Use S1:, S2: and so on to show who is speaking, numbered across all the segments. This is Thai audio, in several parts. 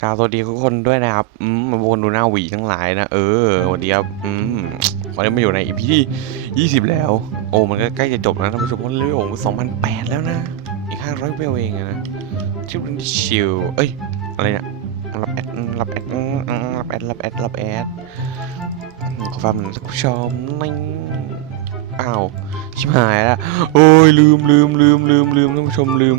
S1: กล่าวสวัสดีทุกคนด้วยนะครับ อืมมาวนดูหน้าหวีทั้งหลายนะ เออสวัสดีครับ อืม วันนี้มาอยู่ในอีพีที่20แล้ว โอ้ มันก็ใกล้จะจบแล้วท่านผู้ชมเพราะเลเวลผม2008แล้วนะ อีก500เวลเองอะนะชิลชิลเอ้ย อะไรเนี่ย รับแอด รับแอด รับแอด รับแอด รับแอด ขอฟังท่านผู้ชมนิ่งอ้าว ชิบหายละ โอ้ยลืมลืมลืมลืมลืมท่านผู้ชมลืม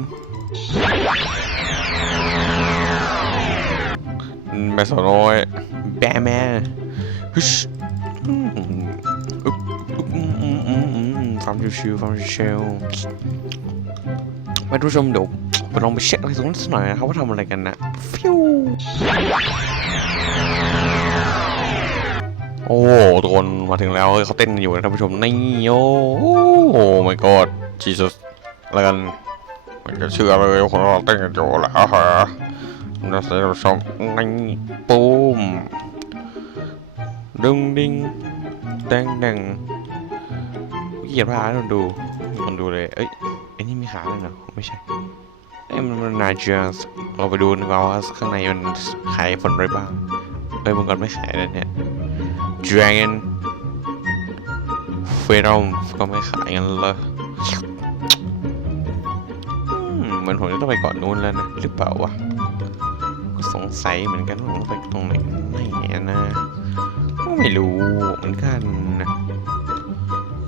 S1: แม่สาวน้อย แบแม่ฮึชอืมอืมอืมอืมอืมฟาร์มชิวๆฟาร์มชิวๆมาดูชมเดี๋ยวไปลองไปเช็คอะไรตรงนั้นสักหน่อยนะครับว่าทำอะไรกันนะฟิวโอ้ทุกคนมาถึงแล้วเขาเต้นอยู่นะท่านผู้ชมนี่โอ้โอ้ my god Jesus อะไรกันมันจะเชื่อเลยคนเราเต้นกันอยู่แล้วฮะ เราจะชมนี่ปูมดึงดิงแดงแดงเกียดพาให้คนดูมีคนดูเลยเอ้ยไอ้นี่มีขาเลยเหรอไม่ใช่ไอ้มันมันนาเจอสเราไปดูดีกว่าว่าข้างในมันขายผลอะไรบ้างเอ้ยมันก่อนไม่ขายแล้วเนี่ย Dragon Freedom ก็ไม่ขายกันเลยเหมือนผมจะต้องไปเกาะนู้นแล้วนะ หรือเปล่าวะ ก็สงสัยเหมือนกันว่าต้องไปตรงไหนไหนอะนะก็ไม่รู้เหมือนกันนะ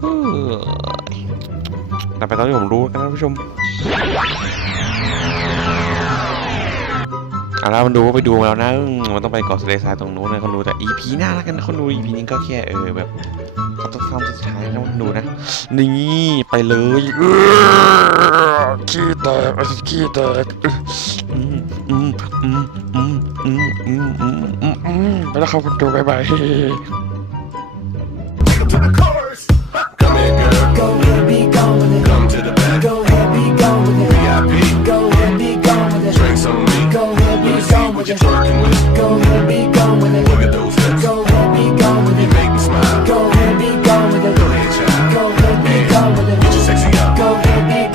S1: เออแต่ไปตอนที่ผมรู้กันนะผู้ชมเอาละมันดูไปดูมาแล้วนะมันต้องไปเกาะทะเลทรายตรงนู้นนะคนดูแต่ EP หน้าแล้วกันนะคนดู EP นี้ก็แค่เออแบบเขาต้องฟังสุดท้ายนะคนดูนะ นี่ไปเลยขี้แตกขี้แตก ไปแล้วครับคุณดูบ๊ายบาย